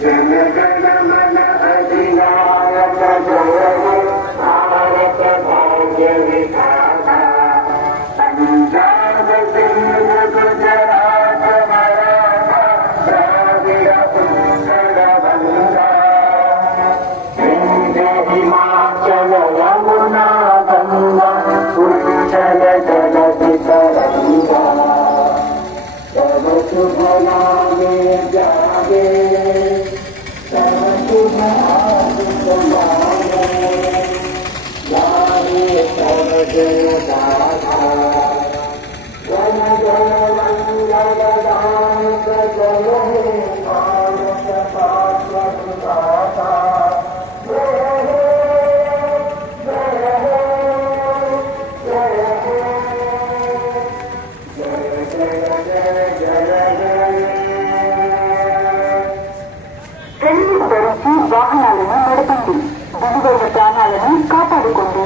जनगण मन अधिनायक जय हे भारत भाग्य विधाता पंजाब सिंध गुजरात मराठा द्रविड़ उत्कल बंगा हिंद हिमाचल यमुना गंगा उच्चल जलधि तरंगा तब शुभ नामे जागे तब शुभ आदित मागे गाये तब जय गाथा जन जन मंगल दायक जय हे भारत भाग्य विधाता जय हे जय हे जय हे హెల్మెట్ ధరించి వాహనాలను నడపండి. విలువైన ప్రాణాలను కాపాడుకోండి.